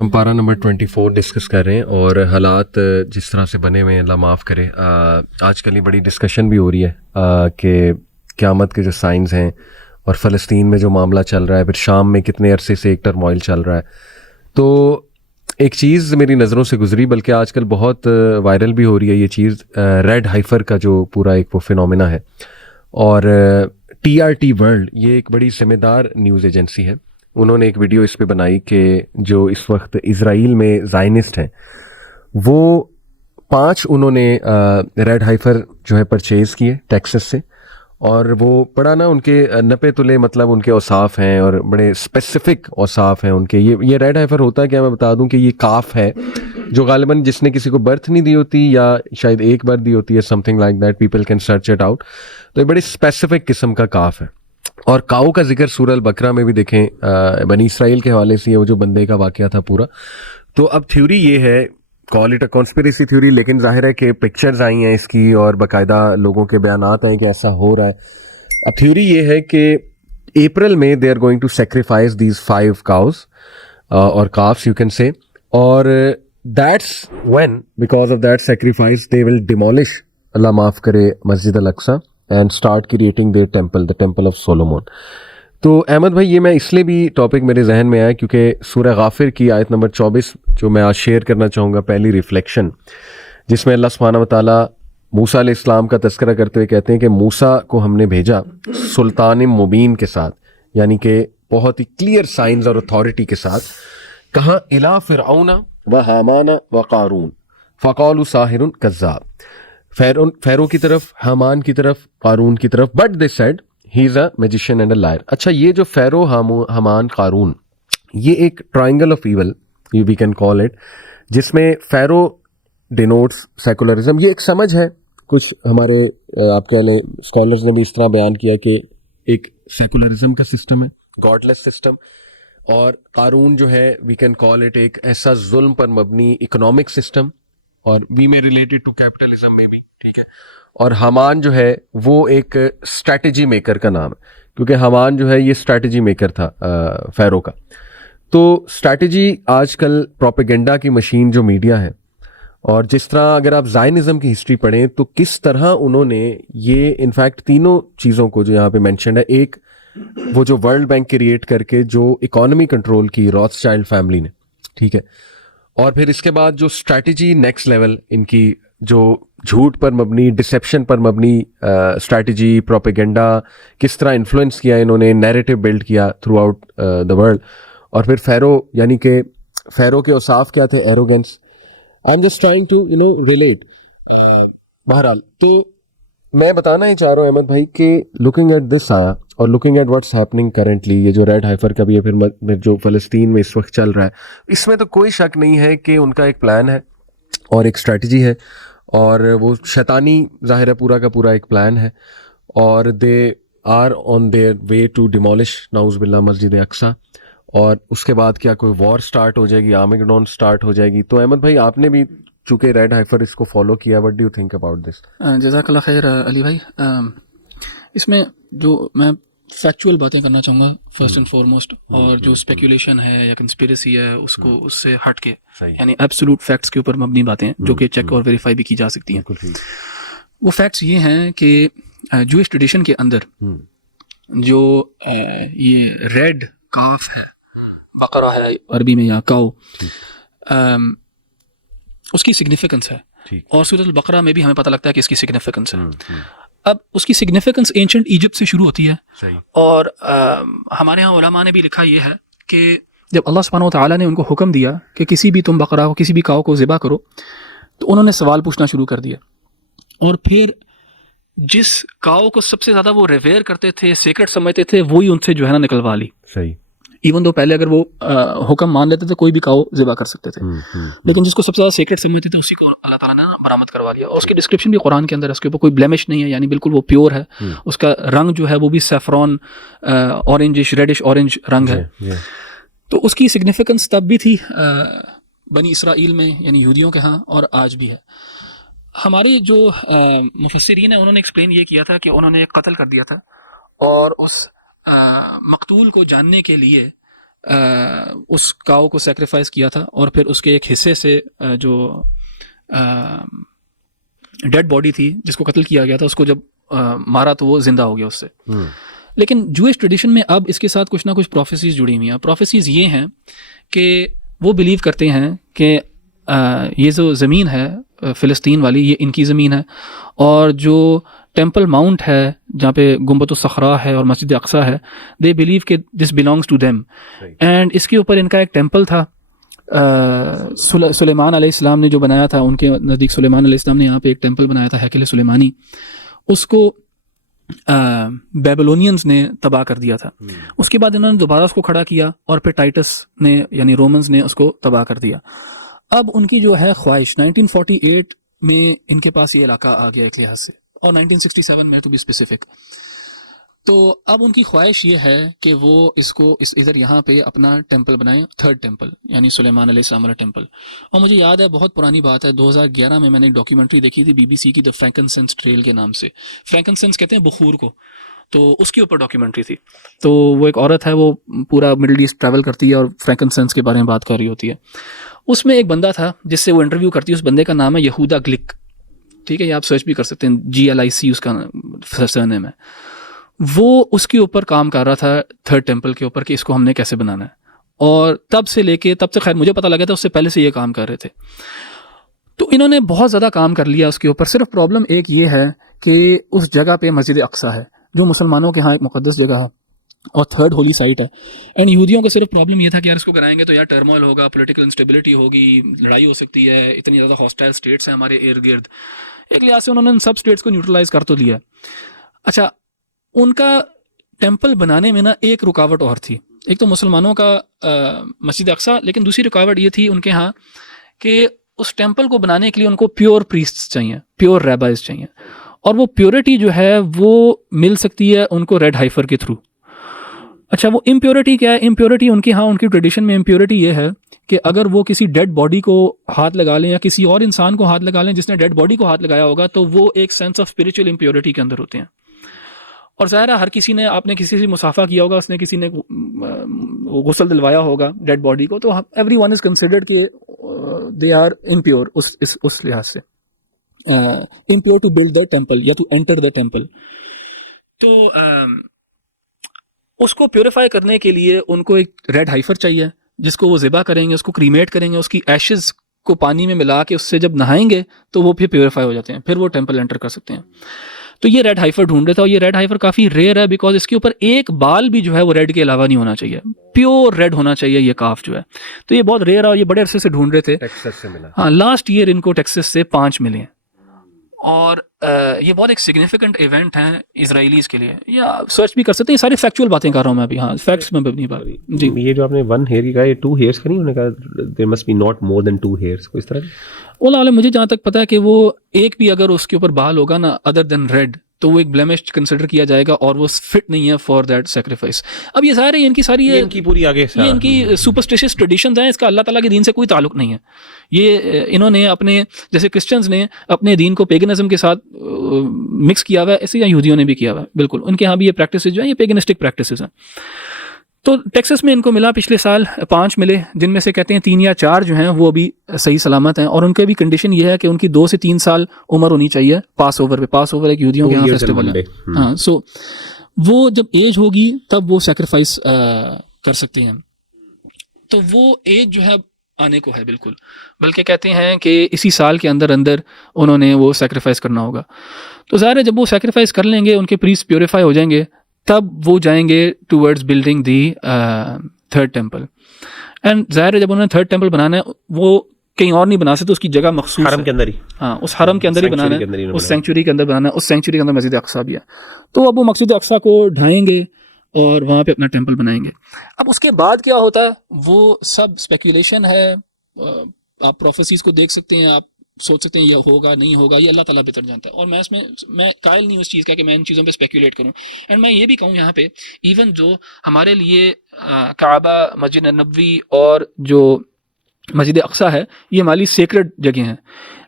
ہم پارہ number 24 discuss کر رہے ہیں اور حالات جس طرح سے بنے ہوئے ہیں اللہ معاف کرے. آج کل یہ بڑی ڈسکشن بھی ہو رہی ہے کہ قیامت کے جو سائنز ہیں اور فلسطین میں جو معاملہ چل رہا ہے, پھر شام میں کتنے عرصے سے ایک ٹرموائل چل رہا ہے. تو ایک چیز میری نظروں سے گزری, بلکہ آج کل بہت وائرل بھی ہو رہی ہے یہ چیز, ریڈ ہائفر کا جو پورا ایک وہ فنومینا ہے. اور TRT ورلڈ یہ ایک بڑی ذمہ دار نیوز ایجنسی ہے. انہوں نے ایک ویڈیو اس پہ بنائی کہ جو اس وقت اسرائیل میں زائنسٹ ہیں وہ 5 انہوں نے ریڈ ہائفر جو ہے پرچیز کیے ٹیکسس سے, اور وہ بڑا نا ان کے نپے تلے مطلب ان کے اوصاف ہیں اور بڑے اسپیسیفک اوصاف ہیں ان کے. یہ ریڈ ہائفر ہوتا ہے کیا, میں بتا دوں کہ یہ کاف ہے جو غالباً جس نے کسی کو برتھ نہیں دی ہوتی یا شاید ایک بار دی ہوتی ہے, some thing like that, people can search it out. تو یہ بڑی اسپیسیفک قسم کا کاف ہے. اور کاؤ کا ذکر سورہ البقرہ میں بھی دیکھیں, بنی اسرائیل کے حوالے سے وہ جو بندے کا واقعہ تھا پورا. تو اب تھیوری یہ ہے, call it a conspiracy theory, لیکن ظاہر ہے کہ پکچرز آئی ہیں اس کی اور باقاعدہ لوگوں کے بیانات ہیں کہ ایسا ہو رہا ہے. اب تھیوری یہ ہے کہ اپریل میں they are going to sacrifice these 5 cows اور calves you can say, اور that's when because of that sacrifice they will demolish, اللہ معاف کرے, مسجد Al-Aqsa and start creating their temple, the temple of Solomon. تو احمد بھائی یہ میں اس لیے بھی ٹاپک میرے ذہن میں آیا کیونکہ سورہ غافر کی آیت نمبر 24 جو میں آج شیئر کرنا چاہوں گا, پہلی ریفلیکشن, جس میں اللہ سبحانہ و تعالیٰ موسیٰ علیہ السلام کا تذکرہ کرتے ہوئے کہتے ہیں کہ موسیٰ کو ہم نے بھیجا سلطان مبین کے ساتھ, یعنی کہ بہت ہی کلیئر سائنز اور اتھارٹی کے ساتھ. کہاں الی فرعون و حامان و قارون فقالوا ساحر کذاب, فیرو کی طرف, حامان کی طرف, قارون کی طرف, but they said he is a magician and a liar. اچھا, یہ جو فیرو, حامان, قارون, یہ ایک triangle of evil we can call it, جس میں فیرو ڈینوٹس سیکولرزم. یہ ایک سمجھ ہے, کچھ ہمارے آپ کہہ لیں اسکالرز نے بھی اس طرح بیان کیا کہ ایک سیکولرزم کا سسٹم ہے, گاڈ لیس سسٹم. اور قارون جو ہے وی کین کال اٹ ایک ایسا ظلم پر مبنی اکنامک سسٹم, اور وی میں ریلیٹڈ ٹو کیپٹلزم میں بھی, ٹھیک ہے. اور حامان جو ہے وہ ایک اسٹریٹجی میکر کا نام ہے, کیونکہ حامان جو ہے یہ اسٹریٹجی میکر تھا فیرو کا. تو اسٹریٹجی آج کل پروپیگنڈا کی مشین جو میڈیا ہے, اور جس طرح اگر آپ زائنزم کی ہسٹری پڑھیں تو کس طرح انہوں نے یہ انفیکٹ تینوں چیزوں کو جو یہاں پہ مینشنڈ ہے, ایک وہ جو ورلڈ بینک کریٹ کر کے جو اکانومی کنٹرول کی روتھ چائلڈ فیملی نے, ٹھیک ہے, اور پھر اس کے بعد جو اسٹریٹجی نیکسٹ لیول ان کی جو جھوٹ پر مبنی, ڈسیپشن پر مبنی اسٹریٹجی, پروپیگنڈا, کس طرح انفلوئنس کیا انہوں نے, نیریٹو بلڈ کیا تھرو آؤٹ دا ورلڈ. اور پھر فیرو, یعنی کہ فیرو کے اوصاف کیا تھے, arrogance. I am just trying to relate. بہرحال تو میں بتانا ہی چاہ رہا ہوں احمد بھائی کہ لکنگ ایٹ دس آیا اور looking at what's happening currently, یہ جو ریڈ ہائفر کا بھی ہے, پھر جو فلسطین میں اس وقت چل رہا ہے, اس میں تو کوئی شک نہیں ہے کہ ان کا ایک پلان ہے اور ایک اسٹریٹجی ہے, اور وہ شیطانی ظاہر ہے پورا کا پورا ایک پلان ہے, اور they are on their way to demolish نعوذ باللہ مسجد اقصی. اور اس کے بعد کیا کوئی وار سٹارٹ ہو جائے گی, آرمیگڈون سٹارٹ ہو جائے گی. تو احمد بھائی آپ نے بھی چونکہ ریڈ ہائفر اس کو فالو کیا, what do you think about this? جزاک اللہ خیر علی بھائی. اس میں جو میں فیکچوئل باتیں کرنا چاہوں گا فرسٹ اینڈ فارموسٹ, اور جو اسپیکولیشن ہے یا کنسپیریسی ہے اس کو اس سے ہٹ کے, یعنی ایبسولوٹ فیکٹس کے اوپر مبنی باتیں جو کہ چیک اور ویریفائی بھی کی جا سکتی ہیں. وہ فیکٹس یہ ہیں کہ جوئش ٹریڈیشن کے اندر جو یہ ریڈ کاف ہے, بقرہ ہے عربی میں یا کاؤ, اس کی سگنیفیکنس ہے, اور سورۃ البقرہ میں بھی ہمیں پتہ لگتا ہے کہ اس کی سگنیفیکنس ہے. اب اس کی سگنیفیکنس اینشنٹ ایجپٹ سے شروع ہوتی ہے, اور ہمارے ہاں علماء نے بھی لکھا یہ ہے کہ جب اللہ سبحانہ و تعالیٰ نے ان کو حکم دیا کہ کسی بھی تم بقرہ کو, کسی بھی کاؤ کو ذبح کرو, تو انہوں نے سوال پوچھنا شروع کر دیا. اور پھر جس کاؤ کو سب سے زیادہ وہ ریویئر کرتے تھے, سیکرٹ سمجھتے تھے, وہی ان سے جو ہے نا نکلوا لی. صحیح. ایون دو پہلے اگر وہ حکم مان لیتے تھے کوئی بھی کاؤ ذبح کر سکتے تھے, لیکن جس کو سب سے زیادہ سیکرٹ سمجھتے تھے اسی کو اللہ تعالیٰ نے برآمد کروا لیا. اور اس کی ڈسکرپشن بھی قرآن کے اندر ہے, اس کے اوپر کوئی بلیمش نہیں ہے, یعنی بالکل وہ پیور ہے. اس کا رنگ جو ہے وہ بھی سیفرون اورنجش, ریڈش اورنج رنگ ہے. تو اس کی سگنیفیکنس تب بھی تھی بنی اسرائیل میں, یعنی یہودیوں کے ہاں, اور آج بھی ہے. ہمارے جو مفسرین ہیں انہوں نے ایکسپلین یہ کیا تھا کہ انہوں نے ایک قتل کر دیا تھا, اور اس مقتول کو جاننے کے لیے اس کاؤ کو سیکریفائس کیا تھا اور پھر اس کے ایک حصے سے جو ڈیڈ باڈی تھی جس کو قتل کیا گیا تھا اس کو جب مارا تو وہ زندہ ہو گیا اس سے. لیکن جوئش ٹریڈیشن میں اب اس کے ساتھ کچھ نہ کچھ پروفیسیز جڑی ہوئی ہیں. پروفیسیز یہ ہیں کہ وہ بلیو کرتے ہیں کہ یہ جو زمین ہے فلسطین والی یہ ان کی زمین ہے, اور جو ٹیمپل ماؤنٹ ہے جہاں پہ گنبد الصخرا ہے اور مسجد اقصیٰ ہے, دے بلیو کہ this belongs to them. And اس کے اوپر ان کا ایک ٹیمپل تھا سلیمان علیہ السلام نے جو بنایا تھا, ان کے نزدیک سلیمان علیہ السلام نے یہاں پہ ایک ٹیمپل بنایا تھا ہیکل سلیمانی, اس کو بیبلونینز نے تباہ کر دیا تھا. اس کے بعد انہوں نے دوبارہ اس کو کھڑا کیا اور پھر ٹائٹس نے یعنی رومنز نے اس کو تباہ کر دیا. اب ان کی جو ہے خواہش 1948 میں ان کے پاس یہ علاقہ آ گیا ایک لحاظ سے, اور 1967 میں ٹو بی اسپیسیفک. تو اب ان کی خواہش یہ ہے کہ وہ اس کو ادھر یہاں پہ اپنا ٹیمپل بنائیں, تھرڈ ٹیمپل یعنی سلیمان علیہ السلام والا ٹیمپل. اور مجھے یاد ہے بہت پرانی بات ہے 2011 میں میں نے ایک ڈاکیومنٹری دیکھی تھی BBC کی, دا فرینکنسنس ٹریل کے نام سے. فرینکنسنس کہتے ہیں بخور کو, تو اس کے اوپر ڈاکیومنٹری تھی. تو وہ ایک عورت ہے, وہ پورا مڈل ایسٹ ٹریول کرتی ہے اور فرینکنسنس کے بارے میں بات کر رہی ہوتی ہے. اس میں ایک بندہ تھا جس سے وہ انٹرویو کرتی ہے, اس بندے کا نام ہے یہودا گلک. ٹھیک ہے, یہ آپ سرچ بھی کر سکتے ہیں, GLIC اس کا سرنیم ہے. وہ اس کے اوپر کام کر رہا تھا تھرڈ ٹیمپل کے اوپر کہ اس کو ہم نے کیسے بنانا ہے, اور تب سے خیر مجھے پتہ لگا تھا اس سے پہلے سے یہ کام کر رہے تھے. تو انہوں نے بہت زیادہ کام کر لیا اس کے اوپر. صرف پرابلم ایک یہ ہے کہ اس جگہ پہ مسجد اقصیٰ ہے جو مسلمانوں کے ہاں ایک مقدس جگہ ہے اور تھرڈ ہولی سائٹ ہے. اینڈ یہودیوں کا صرف پرابلم یہ تھا کہ یار اس کو کرائیں گے تو یار ٹرموئل ہوگا, پولیٹیکل انسٹیبلٹی ہوگی, لڑائی ہو سکتی ہے, اتنی زیادہ ہاسٹائل اسٹیٹس ہیں ہمارے ارد گرد. ایک لحاظ سے انہوں نے ان سب اسٹیٹس کو نیوٹرلائز کر تو لیا. اچھا, ان کا ٹیمپل بنانے میں نا ایک رکاوٹ اور تھی. ایک تو مسلمانوں کا مسجد اقصیٰ, لیکن دوسری رکاوٹ یہ تھی ان کے ہاں کہ اس ٹیمپل کو بنانے کے لیے ان کو پیور پریسٹس چاہیے, پیور ریبائز چاہیے, اور وہ پیورٹی جو ہے وہ مل سکتی ہے ان کو ریڈ ہائفر کے تھرو. اچھا, وہ امپیورٹی کیا ہے؟ امپیورٹی ان کے ہاں ان کی ٹریڈیشن میں امپیورٹی یہ ہے کہ اگر وہ کسی ڈیڈ باڈی کو ہاتھ لگا لیں یا کسی اور انسان کو ہاتھ لگا لیں جس نے ڈیڈ باڈی کو ہاتھ لگایا ہوگا, تو وہ ایک سینس آف اسپریچول امپیورٹی کے اندر ہوتے ہیں. اور ظاہر ہے ہر کسی نے, آپ نے کسی سے مصافحہ کیا ہوگا, اس نے کسی نے غسل دلوایا ہوگا ڈیڈ باڈی کو, تو ایوری ون از کنسیڈرڈ کہ دے آر امپیور اس لحاظ سے, impure to build the temple یا ٹو انٹر دا ٹیمپل. تو اس کو پیوریفائی کرنے کے لیے ان کو ایک ریڈ ہائفر چاہیے جس کو وہ ذبح کریں گے, اس کو کریمیٹ کریں گے, اس کی ایشز کو پانی میں ملا کے اس سے جب نہائیں گے تو وہ پھر پیوریفائی ہو جاتے ہیں, پھر وہ ٹیمپل انٹر کر سکتے ہیں. تو یہ ریڈ ہائفر ڈھونڈ رہے تھا, اور یہ ریڈ ہائفر کافی ریئر ہے بیکاز اس کے اوپر ایک بال بھی جو ہے وہ ریڈ کے علاوہ نہیں ہونا چاہیے, پیور ریڈ ہونا چاہیے یہ کاف جو ہے. تو یہ بہت ریئر ہے اور یہ بڑے عرصے سے ڈھونڈ رہے تھے. ٹیکساس سے ملا. ہاں, لاسٹ ایئر ان کو ٹیکساس سے 5 ملے ہیں, اور یہ بہت ایک سگنیفیکنٹ ایونٹ ہے اسرائیلیز کے لیے. یا سرچ بھی کر سکتے ہیں, یہ ساری فیکچوئل باتیں کر رہا ہوں میں ابھی. ہاں, فیکٹس میں بھی بات. جی, یہ جو آپ نے 1 hair کی کہا, یہ 2 hairs کا نہیں, انہوں نے کہا there must be not more than 2 hairs, کو اس طرح. اولا مجھے جہاں تک پتا ہے کہ وہ ایک بھی اگر اس کے اوپر بال ہوگا نا ادر دین ریڈ تو وہ ایک بلیمش کنسیڈر کیا جائے گا اور وہ فٹ نہیں ہے فار دیٹ سیکریفائس. اب یہ ظاہر ہے ان کی ساری ان کی پوری آگے یہ ان کی سپرسٹیشس ٹریڈیشنز ہیں, اس کا اللہ تعالیٰ کے دین سے کوئی تعلق نہیں ہے. یہ انہوں نے اپنے جیسے کرسچنز نے اپنے دین کو پیگنزم کے ساتھ مکس کیا ہوا ہے, ایسے یہودیوں نے بھی کیا ہوا ہے. بالکل ان کے ہاں بھی یہ پریکٹسز جو ہیں یہ پیگنسٹک پریکٹسز ہیں. تو ٹیکساس میں ان کو ملا پچھلے سال 5 ملے, جن میں سے کہتے ہیں 3 یا 4 جو ہیں وہ ابھی صحیح سلامت ہیں, اور ان کے بھی کنڈیشن یہ ہے کہ ان کی 2 سے 3 سال عمر ہونی چاہیے پاس اوور پہ. پاس اوور ایک یہودیوں کے یہاں فیسٹیول ہے. ہاں, سو وہ جب ایج ہوگی تب وہ سیکریفائس کر سکتے ہیں. تو وہ ایج جو ہے آنے کو ہے بالکل, بلکہ کہتے ہیں کہ اسی سال کے اندر انہوں نے وہ سیکریفائس کرنا ہوگا. تو ظاہر ہے جب وہ سیکریفائس کر لیں گے, ان کے پریسٹ پیوریفائی ہو جائیں گے, تب وہ جائیں گے towards building the third temple. And ظاہر ہے جب انہوں نے تھرڈ ٹیمپل بنانا ہے وہ کہیں اور نہیں بنا سکتے, اس کی جگہ مخصوص حرم کے اندر ہی. ہاں, اس حرم کے اندر ہی بنانا ہے, اس سینکچوری کے اندر بنانا ہے. اس سینکچوری کے اندر مسجد اقصیٰ بھی ہے. تو اب وہ مسجد اقصیٰ کو ڈھائیں گے اور وہاں پہ اپنا ٹیمپل بنائیں گے. اب اس کے بعد کیا ہوتا ہے وہ سب اسپیکولیشن ہے. آپ پروفیسیز کو دیکھ سکتے ہیں, آپ سوچ سکتے ہیں یہ ہوگا نہیں ہوگا, یہ اللہ تعالیٰ بہتر جانتا ہے. اور میں قائل نہیں ہوں اس چیز کا کہ میں ان چیزوں پہ اسپیکولیٹ کروں. اینڈ میں یہ بھی کہوں یہاں پہ ایون جو ہمارے لیے کعبہ, مسجد نبوی اور جو مسجد اقصیٰ ہے یہ ہماری سیکرڈ جگہ ہیں,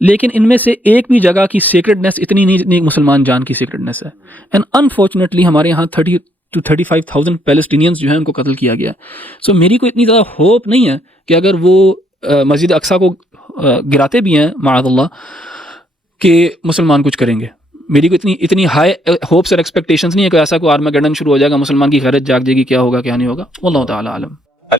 لیکن ان میں سے ایک بھی جگہ کی سیکرڈنیس اتنی نہیں مسلمان جان کی سیکرڈنیس ہے. اینڈ انفارچونیٹلی ہمارے یہاں to 35,000 پیلسٹینینز جو ہیں ان کو قتل کیا گیا. سو میری کوئی اتنی زیادہ ہوپ نہیں ہے کہ اگر وہ مسجد اقصیٰ کو گراتے بھی ہیں معاذ اللہ کہ مسلمان کچھ کریں گے. میری کوئی اتنی ہائی ہوپس اور ایکسپیکٹیشنز نہیں ہے کہ ایسا کوئی آرمیگیڈن شروع ہو جائے گا, مسلمان کی غیرت جاگ جائے گی, کیا ہوگا کیا نہیں ہوگا, واللہ تعالی عالم.